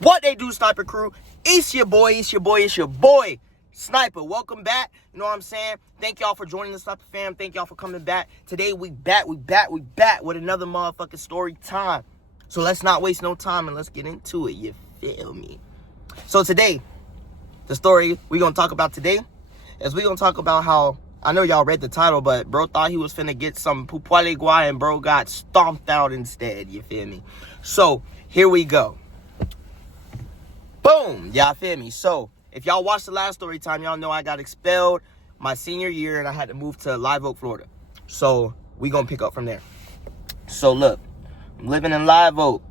What they do, Sniper Crew? It's your boy, Sniper. Welcome back. You know what I'm saying? Thank y'all for joining the Sniper fam. Thank y'all for coming back. Today we back with another motherfucking story time. So let's not waste no time and let's get into it. You feel me? So today, the story we gonna talk about today is we gonna talk about how, I know y'all read the title, but bro thought he was finna get some pupualegua and bro got stomped out instead. You feel me? So here we go. Boom, y'all feel me? So, if y'all watched the last story time, y'all know I got expelled my senior year and I had to move to Live Oak, Florida. So, we gonna pick up from there. So, look, I'm living in Live Oak.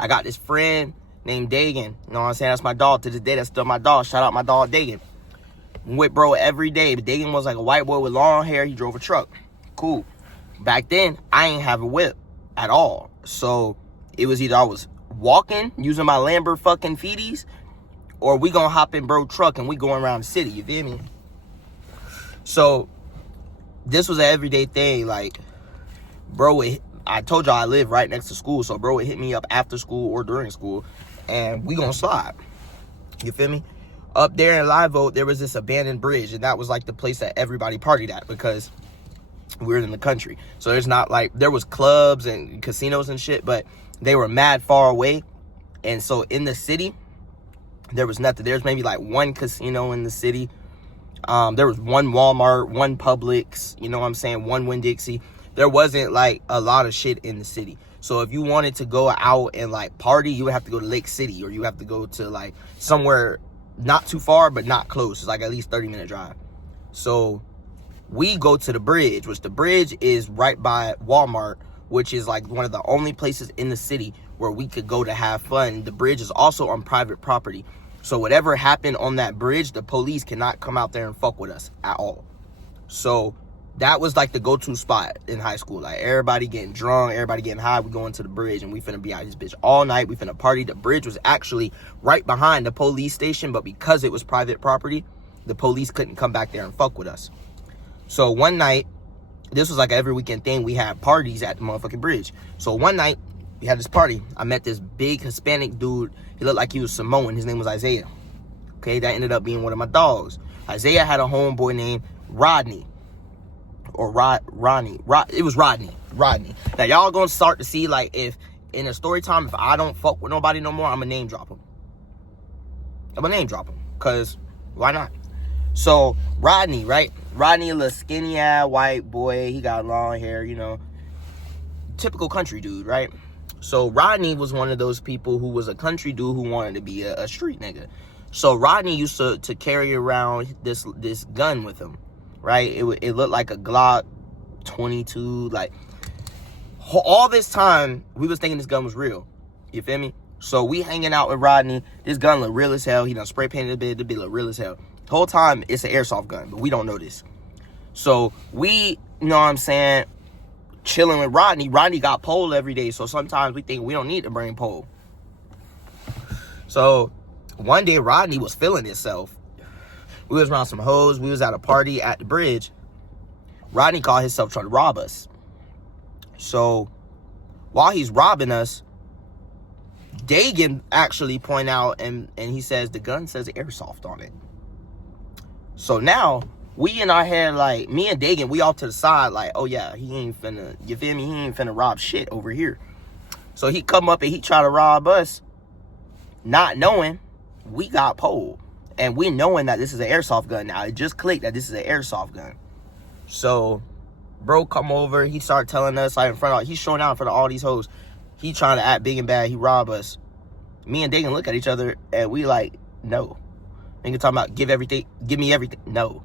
I got this friend named Dagan. You know what I'm saying? That's my dog. To this day, that's still my dog. Shout out my dog, Dagan. I'm with bro every day. But Dagan was like a white boy with long hair. He drove a truck. Cool. Back then, I ain't have a whip at all. So, it was either I was walking, using my Lambo fucking feeties, or we gonna hop in bro truck and we going around the city, you feel me? So, this was an everyday thing. Like, bro, I told y'all I live right next to school, so bro would hit me up after school or during school, and we gonna slide. You feel me? Up there in Live Oak, there was this abandoned bridge, and that was like the place that everybody partied at because we were in the country. So there's not like, there was clubs and casinos and shit, but they were mad far away. And so in the city, there was nothing. There's maybe like one casino in the city. There was one Walmart, one Publix, you know what I'm saying, one Winn-Dixie. There wasn't like a lot of shit in the city. So if you wanted to go out and like party, you would have to go to Lake City, or you have to go to like somewhere not too far, but not close. It's like at least 30-minute drive. So we go to the bridge, which the bridge is right by Walmart, which is like one of the only places in the city where we could go to have fun. The bridge is also on private property. So whatever happened on that bridge, the police cannot come out there and fuck with us at all. So that was like the go-to spot in high school. Like everybody getting drunk, everybody getting high, we going to the bridge and we finna be out this bitch all night. We finna party. The bridge was actually right behind the police station, but because it was private property, the police couldn't come back there and fuck with us. So one night, this was like every weekend thing, we had parties at the motherfucking bridge. So one night, we had this party. I met this big Hispanic dude. He looked like he was Samoan. His name was Isaiah. Okay, that ended up being one of my dogs. Isaiah had a homeboy named Rodney. Or Ronnie. It was Rodney. Now, y'all gonna start to see, like, if in a story time, if I don't fuck with nobody no more, I'm gonna name drop him. Because, why not? So, Rodney, right? Rodney, a little skinny-ass white boy. He got long hair, you know. Typical country dude, right? So, Rodney was one of those people who was a country dude who wanted to be a street nigga. So, Rodney used to carry around this gun with him, right? It looked like a Glock 22. Like, all this time, we was thinking this gun was real. You feel me? So, we hanging out with Rodney. This gun look real as hell. He done spray painted a bit. The bit look real as hell. The whole time, it's an airsoft gun, but we don't know this. So, we, you know what I'm saying, chilling with Rodney. Rodney got pole every day, so sometimes we think we don't need to bring pole. So, one day, Rodney was feeling himself. We was around some hoes. We was at a party at the bridge. Rodney called himself trying to rob us. So, while he's robbing us, Dagan actually point out, and he says, the gun says airsoft on it. So now, we in our head, like, me and Dagan, we off to the side, like, oh yeah, he ain't finna, you feel me? He ain't finna rob shit over here. So he come up and he try to rob us, not knowing we got pole. And we knowing that this is an airsoft gun now. It just clicked that this is an airsoft gun. So, bro come over, he start telling us, like, he's showing out in front of all these hoes. He trying to act big and bad, he rob us. Me and Dagan look at each other, and we like, no. Nigga talking about give me everything. No.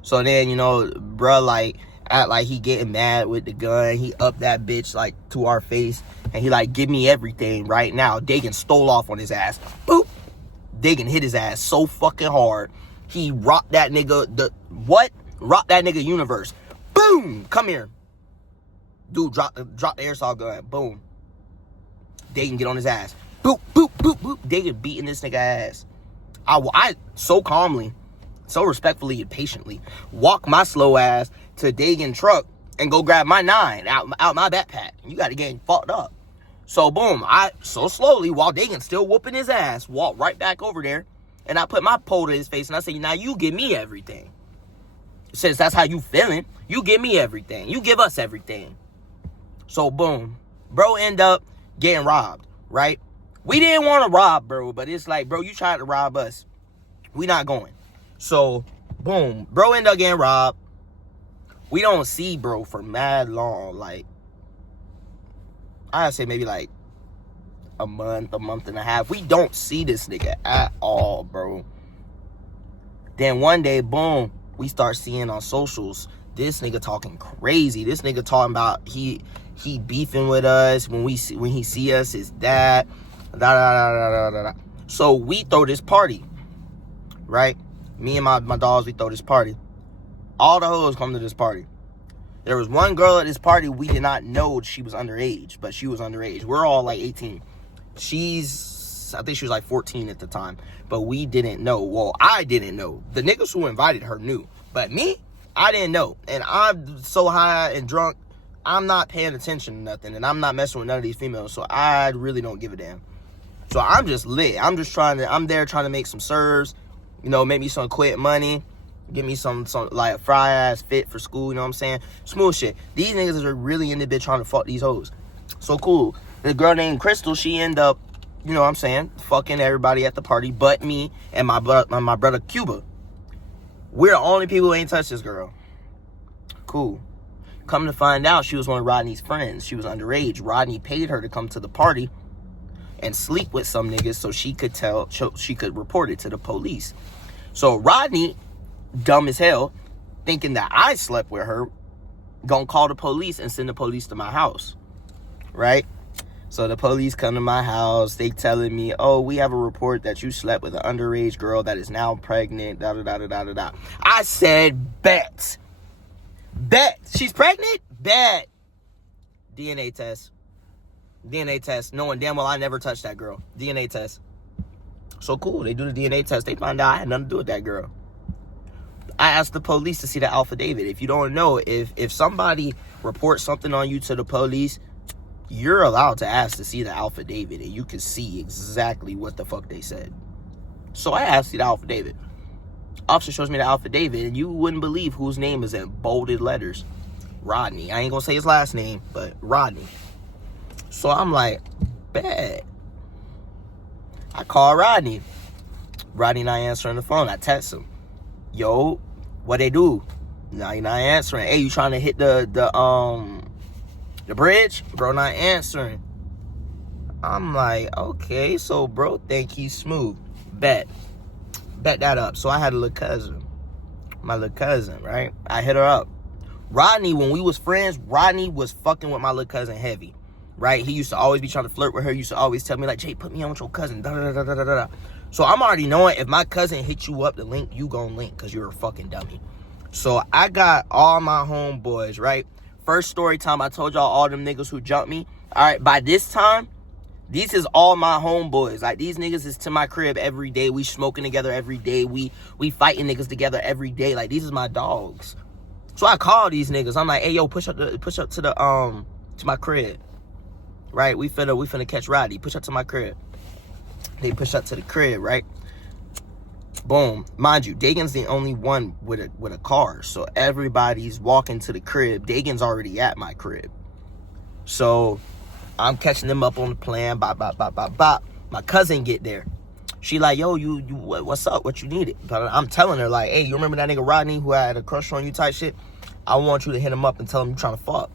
So then, you know, bruh, like, act like he getting mad with the gun. He up that bitch, like, to our face. And he like, give me everything right now. Dagan stole off on his ass. Boop. Dagan hit his ass so fucking hard. He rocked that nigga, rocked that nigga universe. Boom. Come here. Dude, drop the airsoft gun. Boom. Dagan get on his ass. Boop, boop, boop, boop. Dagan beating this nigga ass. I so calmly, so respectfully and patiently walk my slow ass to Dagan truck and go grab my 9 out my backpack. You got the game fucked up. So, boom, I so slowly, while Dagan still whooping his ass, walk right back over there. And I put my pole to his face and I say, now you give me everything. Since that's how you feeling, you give me everything. You give us everything. So, boom. Bro end up getting robbed, right? We didn't want to rob, bro. But it's like, bro, you tried to rob us. We not going. So, boom. Bro end up getting robbed. We don't see bro for mad long. Like, I'd say maybe like a month and a half. We don't see this nigga at all, bro. Then one day, boom, we start seeing on socials this nigga talking crazy. This nigga talking about he beefing with us when he see us is that da da da da da da. So we throw this party, right? Me and my dogs, we throw this party. All the hoes come to this party. There was one girl at this party, we did not know she was underage, but she was underage. We're all like 18. I think she was like 14 at the time, but we didn't know. Well, I didn't know. The niggas who invited her knew, but me, I didn't know. And I'm so high and drunk, I'm not paying attention to nothing, and I'm not messing with none of these females, so I really don't give a damn. So I'm just lit. I'm there trying to make some serves, you know, make me some quick money, give me some like a fry ass fit for school, you know what I'm saying? Smooth shit. These niggas are really in the bitch trying to fuck these hoes. So cool. The girl named Crystal, she end up, you know what I'm saying, fucking everybody at the party but me and my brother Cuba. We're the only people who ain't touched this girl. Cool. Come to find out, she was one of Rodney's friends. She was underage. Rodney paid her to come to the party and sleep with some niggas so she could report it to the police. So Rodney, dumb as hell, thinking that I slept with her, gonna call the police and send the police to my house, right? So the police come to my house. They telling me, oh, we have a report that you slept with an underage girl that is now pregnant, da da da da da da. I said, bet. She's pregnant? Bet. DNA test, knowing damn well I never touched that girl. DNA test. So cool, they do the DNA test. They find out I had nothing to do with that girl. I asked the police to see the affidavit. If you don't know, if somebody reports something on you to the police, you're allowed to ask to see the affidavit, and you can see exactly what the fuck they said. So I asked to see the affidavit. Officer shows me the affidavit, and you wouldn't believe whose name is in bolded letters. Rodney. I ain't gonna say his last name, but Rodney. So I'm like, bet. I call Rodney. Rodney not answering the phone. I text him. Yo, what they do? Now he not answering. Hey, you trying to hit the bridge? Bro not answering. I'm like, okay, so bro think he's smooth. Bet that up. So I had a little cousin. My little cousin, right? I hit her up. Rodney, when we was friends, Rodney was fucking with my little cousin heavy. Right? He used to always be trying to flirt with her. He used to always tell me, like, Jay, put me on with your cousin. Da, da, da, da, da, da. So I'm already knowing if my cousin hit you up to link, you gon' link because you're a fucking dummy. So I got all my homeboys, right? First story time, I told y'all all them niggas who jumped me. All right, by this time, these is all my homeboys. Like, these niggas is to my crib every day. We smoking together every day. We fighting niggas together every day. Like, these is my dogs. So I call these niggas. I'm like, hey, yo, push up to the to my crib. Right? We finna catch Roddy. Push up to my crib. They push up to the crib, right? Boom. Mind you, Dagan's the only one with a car. So everybody's walking to the crib. Dagan's already at my crib. So I'm catching them up on the plan. Bop, bop, bop, bop, bop. My cousin get there. She like, yo, you what's up? What you needed? But I'm telling her, like, hey, you remember that nigga Rodney who had a crush on you type shit? I want you to hit him up and tell him you trying to fuck.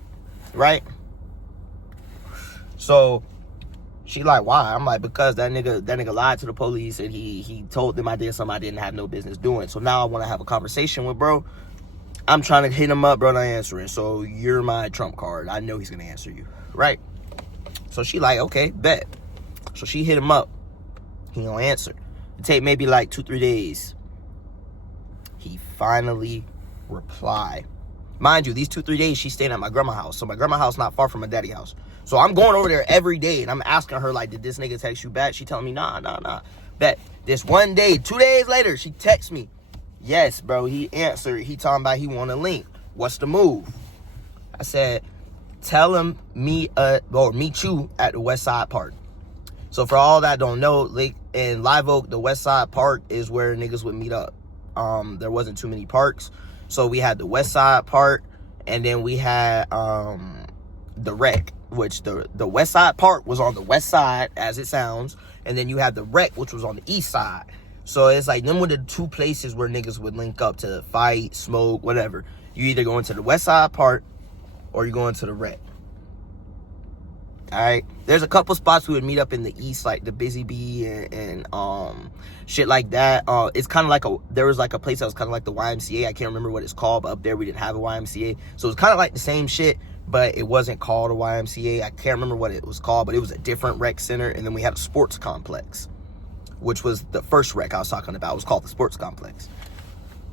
Right? So she like, why? I'm like, because that nigga lied to the police and he told them I did something I didn't have no business doing. So now I want to have a conversation with bro. I'm trying to hit him up, bro, not answering. So you're my trump card. I know he's gonna answer you, right? So she like, okay, bet. So she hit him up. He gonna answer. It take maybe like 2-3 days. He finally replied. Mind you, these 2-3 days she's staying at my grandma's house. So my grandma's house not far from my daddy's house. So I'm going over there every day and I'm asking her, like, did this nigga text you back? She telling me, nah. Bet. This one day, 2 days later, she texts me. Yes, bro, he answered. He talking about he want to link. What's the move? I said, tell him meet you at the West Side Park. So for all that don't know, like in Live Oak, the West Side Park is where niggas would meet up. There wasn't too many parks. So we had the West Side Park, and then we had the Rec, which the West Side Park was on the west side, as it sounds, and then you had the Rec, which was on the east side. So it's like them were the two places where niggas would link up to fight, smoke, whatever. You either go into the West Side Park or you go into the Rec. All right, there's a couple spots we would meet up in the east, like the Busy Bee and shit like that. It's kind of like there was like a place that was kind of like the YMCA. I can't remember what it's called, but up there we didn't have a YMCA, so it's kind of like the same shit, but it wasn't called a YMCA. I can't remember what it was called, but it was a different rec center. And then we had a sports complex, which was the first rec I was talking about. It was called the sports complex.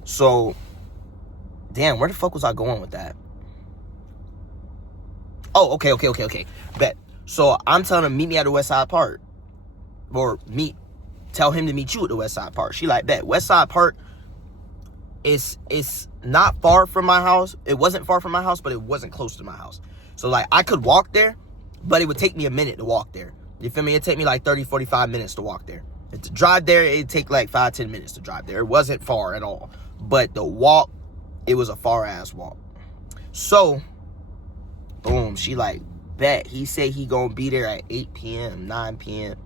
So, damn, where the fuck was I going with that? Oh, okay. Bet. So I'm telling him, meet me at the West Side Park. Or tell him to meet you at the West Side Park. She like, bet. West Side Park is not far from my house. It wasn't far from my house, but it wasn't close to my house. So like I could walk there, but it would take me a minute to walk there. You feel me? It'd take me like 30, 45 minutes to walk there. To drive there, it'd take like 5, 10 minutes to drive there. It wasn't far at all. But the walk, it was a far ass walk. So, boom, she like, bet. He said he gonna be there at 8 p.m., 9 p.m.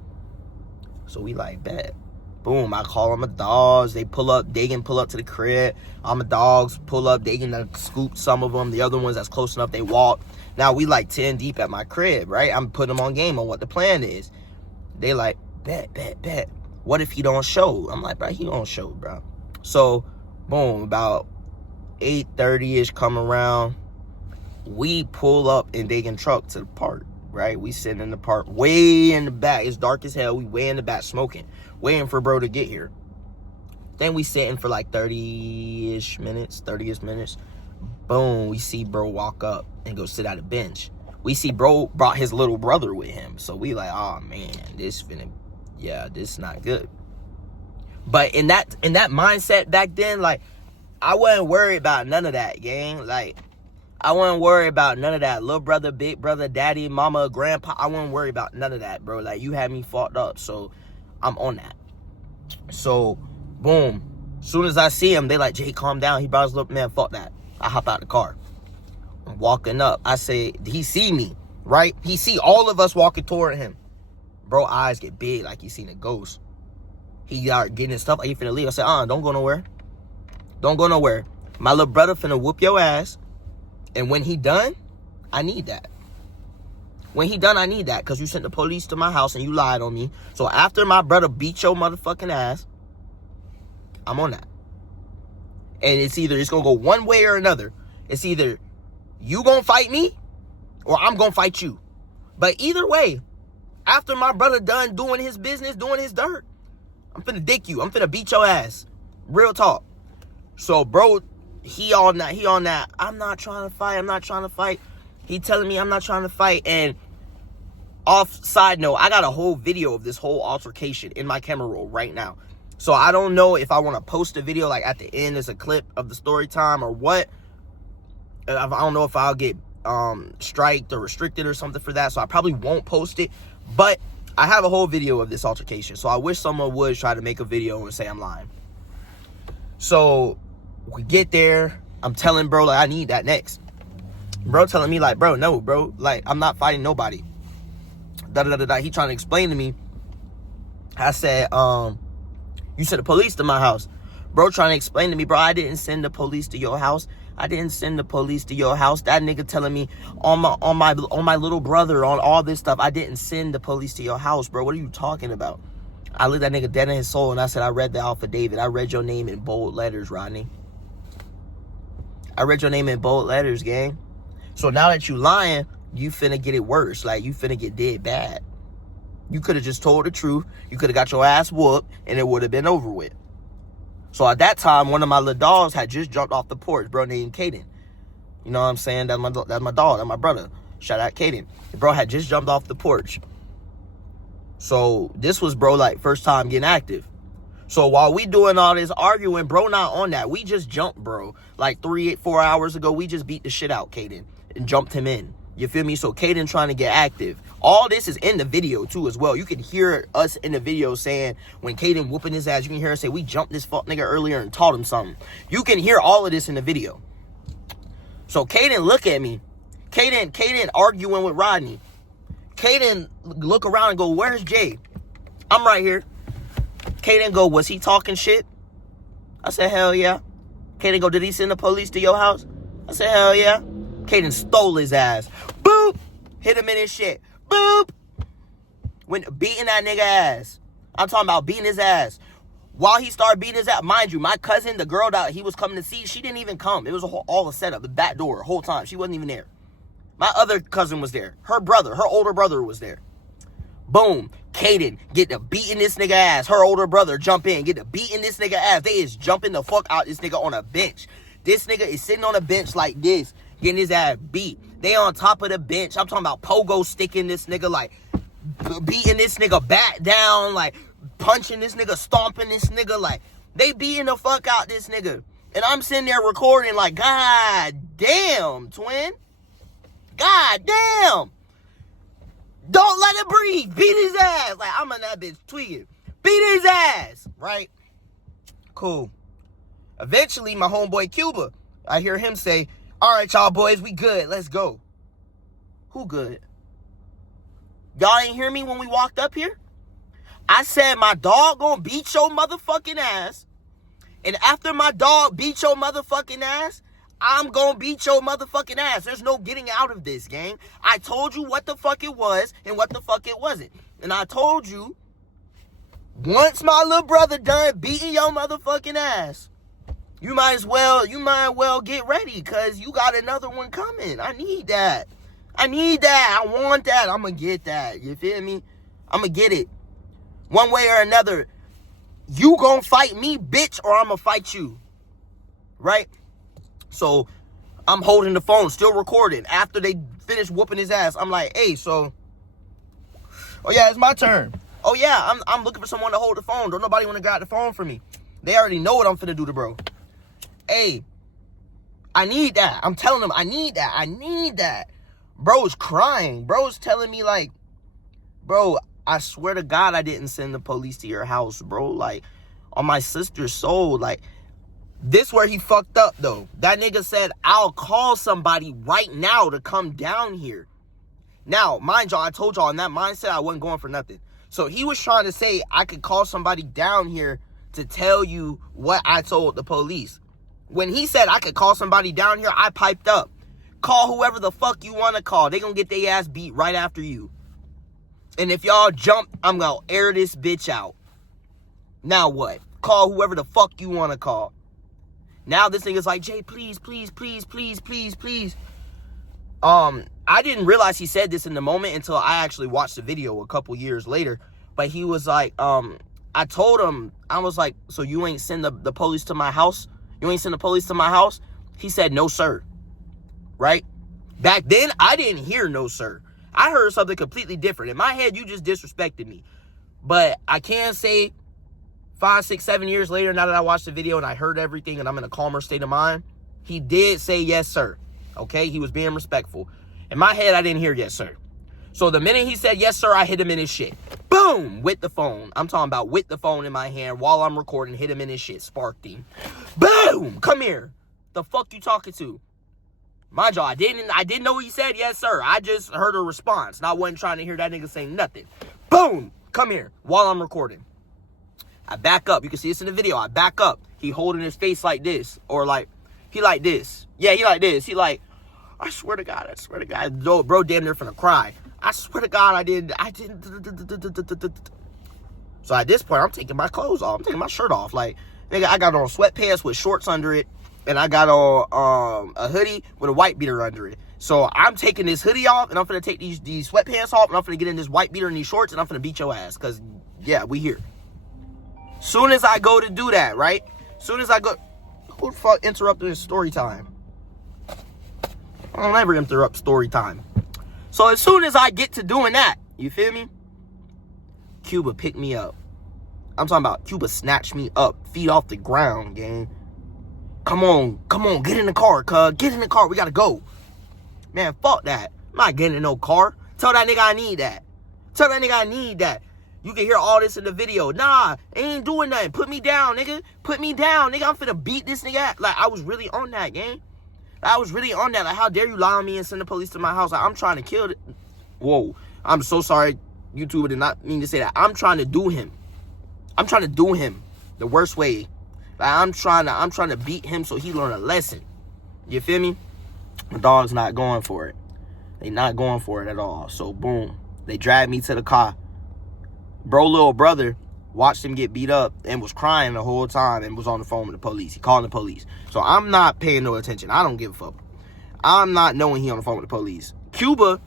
So we like, bet. Boom, I call on my dogs. They pull up. They can pull up to the crib. All my dogs pull up. They can scoop some of them. The other ones that's close enough, they walk. Now we like 10 deep at my crib, right? I'm putting them on game on what the plan is. They like, bet. What if he don't show? I'm like, bro, he don't show, bro. So, boom, about 8:30-ish come around. We pull up in Dagan truck to the park, right? We sitting in the park, way in the back. It's dark as hell. We way in the back smoking, waiting for bro to get here. Then we sitting for like 30-ish minutes. Boom, we see bro walk up and go sit at a bench. We see bro brought his little brother with him. So we like, oh man, this not good. But in that mindset back then, like, I wasn't worried about none of that, gang. Like, I wasn't worried about none of that. Little brother, big brother, daddy, mama, grandpa. I wasn't worried about none of that, bro. Like, you had me fucked up, so I'm on that. So, boom. Soon as I see him, they like, Jay, calm down. He brought his little man, fuck that. I hop out the car. I'm walking up. I say, he see me, right? He see all of us walking toward him. Bro, eyes get big like he seen a ghost. He got getting his stuff like he finna leave. I said, don't go nowhere. Don't go nowhere. My little brother finna whoop your ass. And when he done, I need that. When he done, I need that. Because you sent the police to my house and you lied on me. So after my brother beat your motherfucking ass, I'm on that. And it's going to go one way or another. It's either you going to fight me or I'm going to fight you. But either way, after my brother done doing his business, doing his dirt, I'm finna dick you. I'm finna beat your ass. Real talk. So, bro, he on that. I'm not trying to fight. He telling me I'm not trying to fight. And off side note, I got a whole video of this whole altercation in my camera roll right now. So I don't know if I want to post a video like at the end as a clip of the story time or what. I don't know if I'll get striked or restricted or something for that. So I probably won't post it. But I have a whole video of this altercation. So I wish someone would try to make a video and say I'm lying. So we get there. I'm telling bro, like, I need that next. Bro telling me, like, bro, no, bro. Like, I'm not fighting nobody. He trying to explain to me. I said, you sent the police to my house. Bro trying to explain to me, bro, I didn't send the police to your house. That nigga telling me on my little brother, on all this stuff. I didn't send the police to your house, bro. What are you talking about? I looked that nigga dead in his soul and I said, I read the affidavit. I read your name in bold letters, Rodney. I read your name in bold letters, gang. So now that you lying, you finna get it worse. Like, you finna get dead bad. You could have just told the truth. You could have got your ass whooped and it would have been over with. So at that time, one of my little dogs had just jumped off the porch, bro, named Caden. You know what I'm saying? That's my dog. That's my brother. Shout out Caden. The bro had just jumped off the porch. So this was bro like first time getting active. So while we doing all this arguing, bro not on that. We just jumped, bro. Like 3-4 hours ago, we just beat the shit out Caden and jumped him in. You feel me? So Caden trying to get active. All this is in the video too as well. You can hear us in the video saying when Caden whooping his ass, you can hear us say we jumped this fuck nigga earlier and taught him something. You can hear all of this in the video. So Caden look at me. Caden arguing with Rodney. Caden look around and go, where's Jay? I'm right here. Caden go, was he talking shit? I said, hell yeah. Caden go, did he send the police to your house? I said, hell yeah. Caden stole his ass. Boop! Hit him in his shit. Boop! Went beating that nigga ass. I'm talking about beating his ass. While he started beating his ass, mind you, my cousin, the girl that he was coming to see, she didn't even come. It was all a setup, the back door, the whole time. She wasn't even there. My other cousin was there. Her brother, her older brother was there. Boom. Caden get to beating this nigga ass. Her older brother jump in, get to beating this nigga ass. They is jumping the fuck out this nigga on a bench. This nigga is sitting on a bench like this, getting his ass beat. They on top of the bench. I'm talking about pogo sticking this nigga, like beating this nigga back down, like punching this nigga, stomping this nigga, like they beating the fuck out this nigga. And I'm sitting there recording like, God damn, twin. God damn. Don't let it breathe. Beat his ass. Like, I'm in that bitch tweaking. Beat his ass. Right? Cool. Eventually, my homeboy Cuba, I hear him say, all right, y'all boys, we good. Let's go. Who good? Y'all ain't hear me when we walked up here? I said my dog gonna beat your motherfucking ass. And after my dog beat your motherfucking ass, I'm gonna beat your motherfucking ass. There's no getting out of this, gang. I told you what the fuck it was and what the fuck it wasn't. And I told you, once my little brother done beating your motherfucking ass, you might well get ready, because you got another one coming. I need that. I want that. I'm gonna get that. You feel me? I'm gonna get it. One way or another, you gonna fight me, bitch, or I'm gonna fight you. Right? So, I'm holding the phone, still recording. After they finish whooping his ass, I'm like, hey, so, oh yeah, it's my turn. Oh yeah, I'm looking for someone to hold the phone. Don't nobody want to grab the phone for me. They already know what I'm finna do to bro. Hey, I need that. I'm telling them, I need that. Bro's crying. Bro's telling me like, bro, I swear to God I didn't send the police to your house, bro. Like, on my sister's soul, like, this where he fucked up, though. That nigga said, I'll call somebody right now to come down here. Now, mind y'all, I told y'all in that mindset, I wasn't going for nothing. So he was trying to say I could call somebody down here to tell you what I told the police. When he said I could call somebody down here, I piped up. Call whoever the fuck you want to call. They gonna get their ass beat right after you. And if y'all jump, I'm gonna air this bitch out. Now what? Call whoever the fuck you want to call. Now this nigga's like, Jay, please. I didn't realize he said this in the moment until I actually watched the video a couple years later. But he was like, I told him, I was like, so you ain't send the police to my house? You ain't send the police to my house? He said, no, sir. Right? Back then, I didn't hear no, sir. I heard something completely different. In my head, you just disrespected me. But I can say 5, 6, 7 years later, now that I watched the video and I heard everything and I'm in a calmer state of mind, he did say yes, sir. Okay? He was being respectful. In my head, I didn't hear yes, sir. So the minute he said yes, sir, I hit him in his shit. Boom! With the phone. I'm talking about with the phone in my hand while I'm recording, hit him in his shit. Sparked him. Boom! Come here. The fuck you talking to? Mind y'all, I didn't know he said yes, sir. I just heard a response. And I wasn't trying to hear that nigga saying nothing. Boom! Come here. While I'm recording. I back up. You can see this in the video. I back up. He holding his face like this. Or like, he like this. Yeah, he like this. He like, I swear to God. Bro damn near finna cry. I swear to God, I didn't. So at this point, I'm taking my clothes off. I'm taking my shirt off. Like, nigga, I got on sweatpants with shorts under it. And I got on a hoodie with a white beater under it. So I'm taking this hoodie off, and I'm finna take these sweatpants off, and I'm finna get in this white beater and these shorts, and I'm finna beat your ass. Because, yeah, we here. Soon as I go to do that, right? Soon as I go... Who the fuck interrupted his story time? I don't ever interrupt story time. So as soon as I get to doing that, you feel me? Cuba picked me up. I'm talking about Cuba snatched me up, feet off the ground, gang. Come on, get in the car, cuz. Get in the car, we gotta go. Man, fuck that. not getting in no car. Tell that nigga I need that. Tell that nigga I need that. You can hear all this in the video. Nah, ain't doing nothing. Put me down, nigga. Put me down, nigga. I'm finna beat this nigga. Like, I was really on that, gang. I was really on that. Like, how dare you lie on me and send the police to my house? Like, I'm trying to kill it. Whoa. I'm so sorry. YouTuber did not mean to say that. I'm trying to do him. I'm trying to do him the worst way. Like, I'm trying to beat him so he learn a lesson. You feel me? My dog's not going for it. They not going for it at all. So, boom. They dragged me to the car. Bro, little brother watched him get beat up and was crying the whole time and was on the phone with the police. He called the police. So, I'm not paying no attention. I don't give a fuck. I'm not knowing he on the phone with the police. Cuba,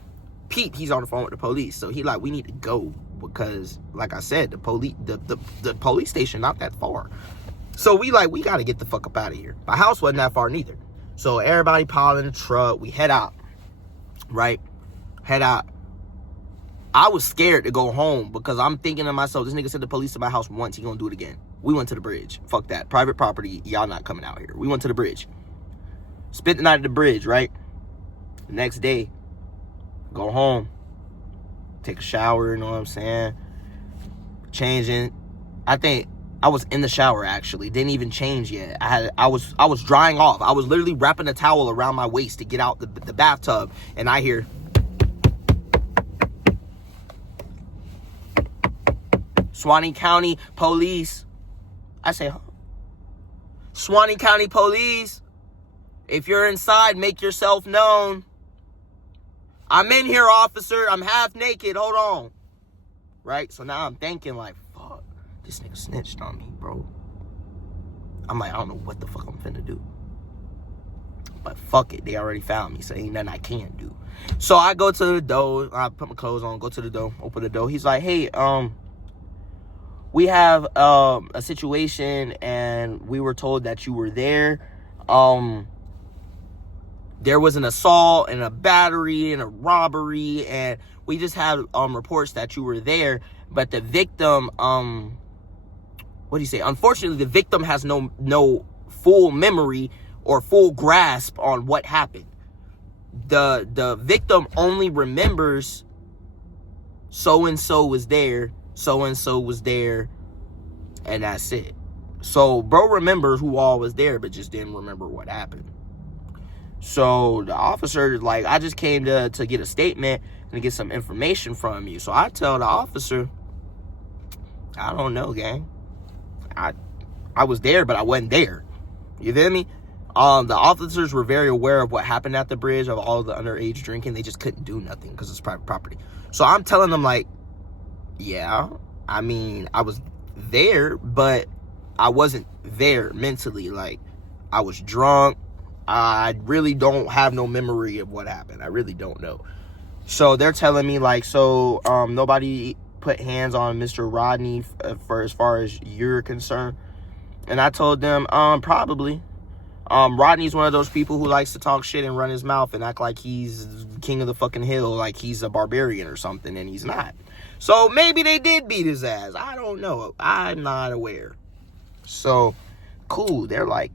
Pete, he's on the phone with the police. So, he like, we need to go. Because, like I said, the police station not that far. So, we got to get the fuck up out of here. My house wasn't that far neither. So, everybody piled in the truck. We head out. Right? Head out. I was scared to go home because I'm thinking to myself, this nigga sent the police to my house once. He gonna do it again. We went to the bridge. Fuck that. Private property. Y'all not coming out here. We went to the bridge. Spent the night at the bridge, right? The next day, go home. Take a shower, you know what I'm saying? Changing. I think I was in the shower, actually. Didn't even change yet. I was drying off. I was literally wrapping a towel around my waist to get out the bathtub. And I hear... Suwannee County Police. I say, huh? Suwannee County Police. If you're inside, make yourself known. I'm in here, officer. I'm half naked. Hold on. Right? So now I'm thinking like, fuck, this nigga snitched on me, bro. I'm like, I don't know what the fuck I'm finna do. But fuck it. They already found me, so ain't nothing I can't do. So I go to the door. I put my clothes on, go to the door, open the door. He's like, hey, we have a situation and we were told that you were there. There was an assault and a battery and a robbery, and we just had reports that you were there, but the victim, what do you say? Unfortunately, the victim has no full memory or full grasp on what happened. The victim only remembers so-and-so was there, so-and-so was there, and that's it. So, bro remembers who all was there, but just didn't remember what happened. So, the officer, like, I just came to get a statement and to get some information from you. So, I tell the officer, I don't know, gang. I was there, but I wasn't there. You feel me? The officers were very aware of what happened at the bridge, of all the underage drinking. They just couldn't do nothing because it's private property. So, I'm telling them, like, yeah, I mean, I was there, but I wasn't there mentally. Like, I was drunk. I really don't have no memory of what happened. I really don't know. So they're telling me, like, so nobody put hands on Mr. Rodney for as far as you're concerned. And I told them, probably. Rodney's one of those people who likes to talk shit and run his mouth and act like he's king of the fucking hill, like he's a barbarian or something, and he's not. So maybe they did beat his ass. I don't know. I'm not aware. So, cool. They're like,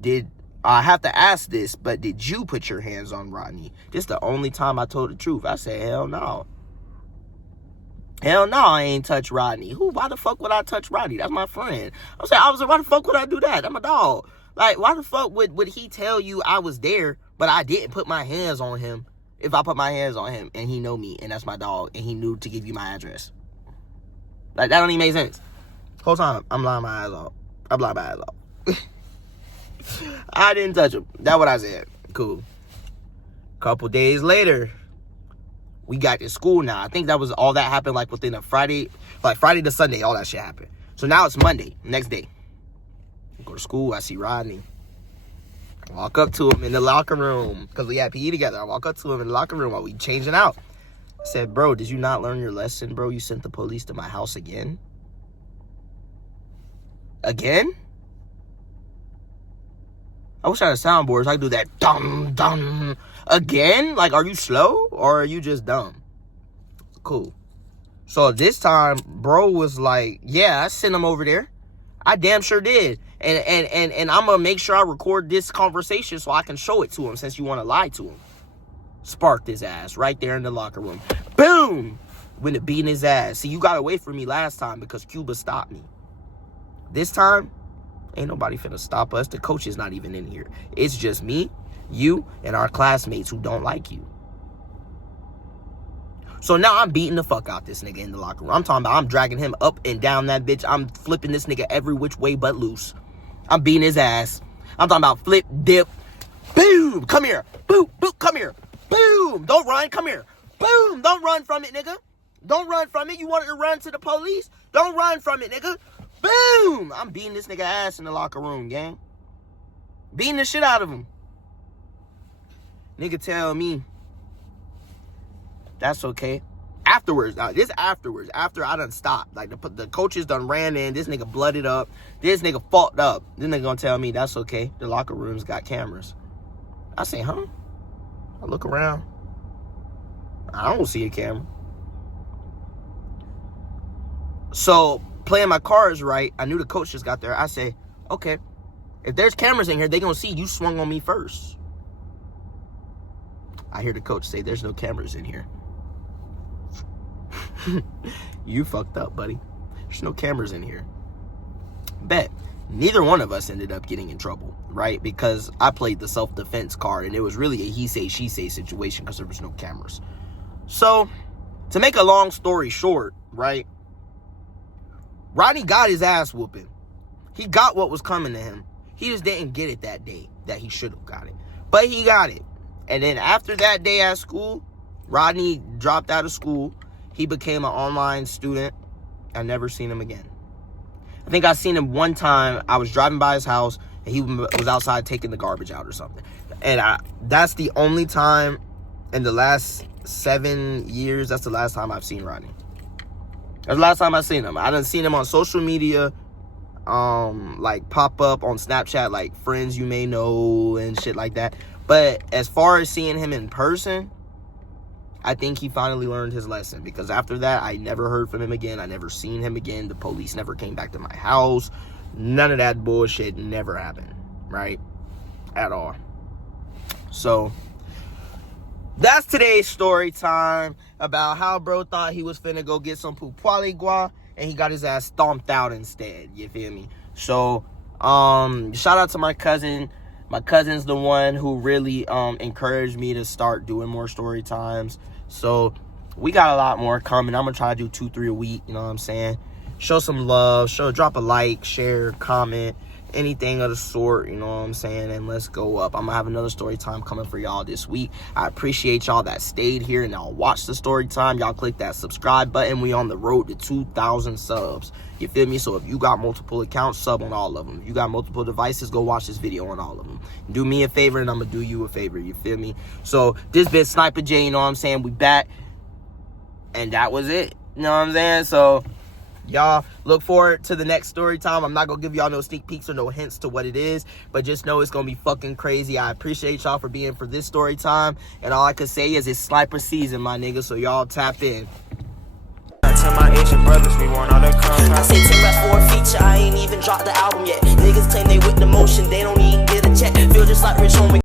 did I have to ask this, but did you put your hands on Rodney? This the only time I told the truth. I said, hell no. Hell no, I ain't touch Rodney. Why the fuck would I touch Rodney? That's my friend. I was like, why the fuck would I do that? I'm a dog. Like, why the fuck would he tell you I was there, but I didn't put my hands on him? If I put my hands on him and he know me and that's my dog and he knew to give you my address. Like, that don't even make sense. Whole time, I'm lying my eyes off. I'm lying my eyes off. I didn't touch him. That's what I said. Cool. Couple days later, we got to school now. I think that was all that happened, like, within a Friday, like, Friday to Sunday, all that shit happened. So now it's Monday, next day. I go to school, I see Rodney. I walk up to him in the locker room, because we had PE together. I walk up to him in the locker room while we changing out. I said, bro, did you not learn your lesson, bro? You sent the police to my house again? Again? I wish I had a soundboard so I could do that dum dum again. Like, are you slow or are you just dumb? Cool. So this time, bro was like, yeah, I sent him over there. I damn sure did. And I'm gonna make sure I record this conversation so I can show it to him since you want to lie to him. Sparked his ass right there in the locker room. Boom! Went to beating his ass. See, you got away from me last time because Cuba stopped me. This time, ain't nobody finna stop us. The coach is not even in here. It's just me, you, and our classmates who don't like you. So now I'm beating the fuck out this nigga in the locker room. I'm talking about I'm dragging him up and down that bitch. I'm flipping this nigga every which way but loose. I'm beating his ass. I'm talking about flip, dip, boom, come here. Boom, boom, come here. Boom, don't run, come here. Boom, don't run from it, nigga. Don't run from it. You wanted to run to the police? Don't run from it, nigga. Boom! I'm beating this nigga ass in the locker room, gang. Beating the shit out of him. Nigga tell me, that's okay. Afterwards, after I done stopped. Like, the coaches done ran in. This nigga blooded up. This nigga fought up. This nigga gonna tell me, that's okay. The locker room's got cameras. I say, huh? I look around. I don't see a camera. So, playing my cards right, I knew the coach just got there. I say, okay, if there's cameras in here, they gonna see you swung on me first. I hear the coach say, there's no cameras in here. You fucked up, buddy. There's no cameras in here. Bet. Neither one of us ended up getting in trouble, right? Because I played the self-defense card, and it was really a he-say, she-say situation because there was no cameras. So, to make a long story short, right? Rodney got his ass whooping. He got what was coming to him. He just didn't get it that day that he should have got it. But he got it. And then after that day at school, Rodney dropped out of school. He became an online student. I never seen him again. I think I seen him one time. I was driving by his house, and he was outside taking the garbage out or something. And that's the only time in the last 7 years, that's the last time I've seen Rodney. That's the last time I seen him. I done seen him on social media, like pop up on Snapchat, like friends you may know and shit like that. But as far as seeing him in person, I think he finally learned his lesson, because after that, I never heard from him again. I never seen him again. The police never came back to my house. None of that bullshit never happened, right? At all. So, that's today's story time about how bro thought he was finna go get some pupualigua, and he got his ass stomped out instead. You feel me? So, shout out to my cousin. My cousin's the one who really encouraged me to start doing more story times. So, we got a lot more coming. I'm going to try to do 2-3 a week, you know what I'm saying? Show some love. Drop a like, share, comment, anything of the sort, you know what I'm saying? And let's go up. I'm going to have another story time coming for y'all this week. I appreciate y'all that stayed here and y'all watched the story time. Y'all click that subscribe button. We on the road to 2,000 subs. You feel me? So if you got multiple accounts, sub on all of them. If you got multiple devices, go watch this video on all of them. Do me a favor, and I'm going to do you a favor. You feel me? So this been Sniper J, you know what I'm saying? We back. And that was it. You know what I'm saying? So y'all look forward to the next story time. I'm not going to give y'all no sneak peeks or no hints to what it is, but just know it's going to be fucking crazy. I appreciate y'all for being for this story time. And all I can say is it's sniper season, my nigga. So y'all tap in. To my Asian brothers, we want all the crumbs. I say 10 raps for a feature, I ain't even dropped the album yet. Niggas claim they with the motion, they don't even get a check. Feel just like Rich Homie.